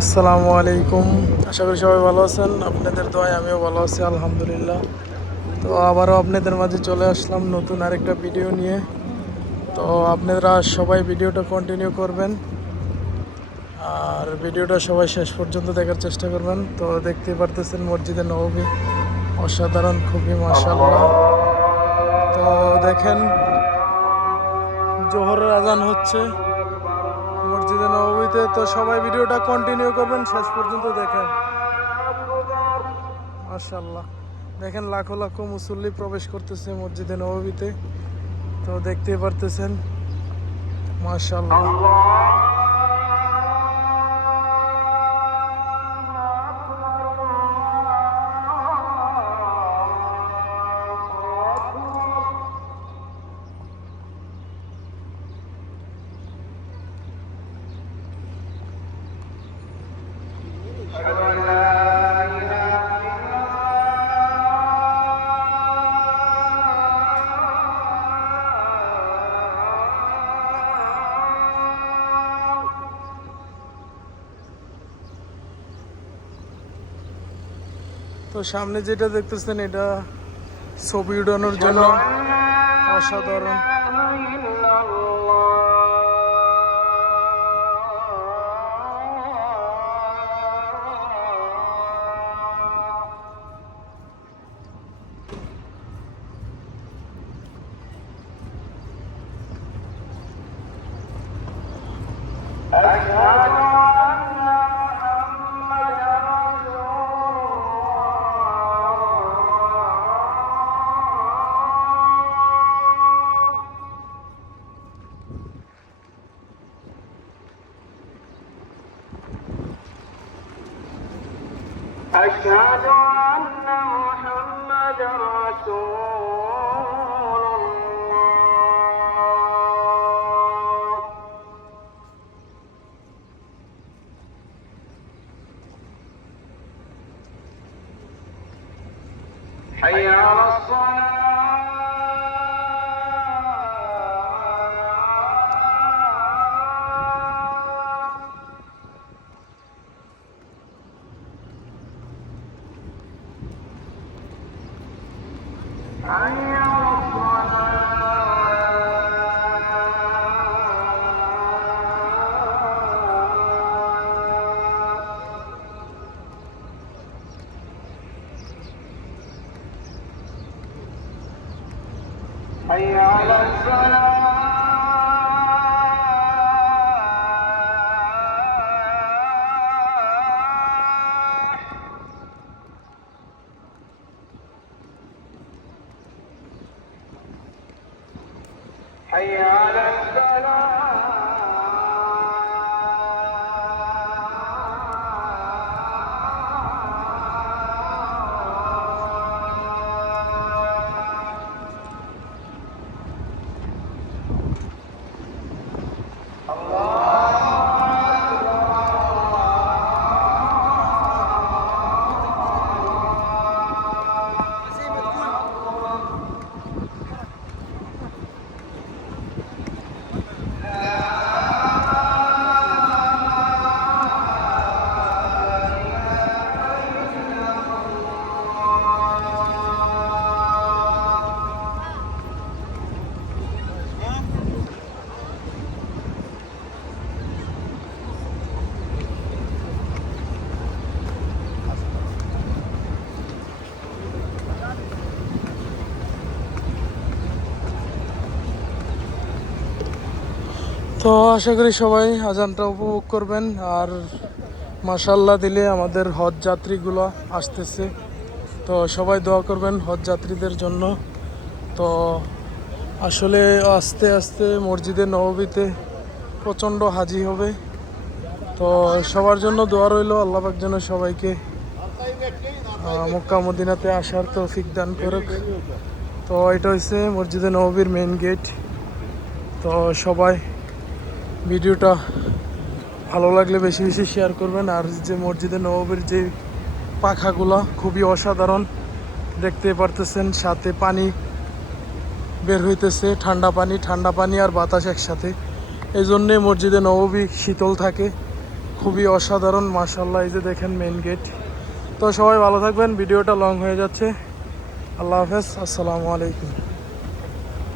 আসসালামু আলাইকুম। আশা করি সবাই ভালো আছেন। আপনাদের দোয়ায় আমিও ভালো আছি আলহামদুলিল্লাহ। তো আবারও আপনাদের মাঝে চলে আসলাম নতুন আরেকটা ভিডিও নিয়ে। তো আপনারা সবাই ভিডিওটা কন্টিনিউ করবেন আর ভিডিওটা সবাই শেষ পর্যন্ত দেখার চেষ্টা করবেন। তো দেখতেই পারতেছেন মসজিদে নববী অসাধারণ, খুবই মাশাআল্লাহ। তো দেখেন জোহরের আজান হচ্ছে মসজিদে নববীতে। তো সবাই ভিডিওটা কন্টিনিউ করবেন, শেষ পর্যন্ত দেখেন। মাশাআল্লাহ, দেখেন লাখো লাখো মুসল্লি প্রবেশ করতেছে মসজিদে নববীতে। তো দেখতেই পারতেছেন মাশাআল্লাহ। তো সামনে যেটা দেখতেছেন এটা ছবি উঠানোর জন্য অসাধারণ। أشهد أن محمدا رسول الله. حي على الصلاة. حي على الصلاة. حي على الفلاح. حي على الفلاح. তো আশা করি সবাই আজানটা উপভোগ করবেন আর মাশাআল্লাহ দিলে আমাদের হজ যাত্রীগুলো আসতেছে। তো সবাই দোয়া করবেন হজ যাত্রীদের জন্য। তো আসলে আস্তে আস্তে মসজিদে নববীতে প্রচণ্ড হাজি হবে। তো সবার জন্য দোয়া রইল, আল্লাহ পাক যেন সবাইকে মক্কা মদিনাতে আসার তৌফিক দান করুক। তো এটা হচ্ছে মসজিদে নববীর মেইন গেট। তো সবাই ভিডিওটা ভালো লাগলে বেশি বেশি শেয়ার করবেন। আর যে মসজিদে নববীর যে পাখাগুলো খুবই অসাধারণ, দেখতে পারতেছেন। সাথে পানি বের হইতেছে, ঠান্ডা পানি আর বাতাস একসাথে। এই জন্যে মসজিদে নববী শীতল থাকে, খুবই অসাধারণ মাশাআল্লাহ। এই যে দেখেন মেইন গেট। তো সবাই ভালো থাকবেন, ভিডিওটা লং হয়ে যাচ্ছে। আল্লাহ হাফেজ, আসসালামু আলাইকুম।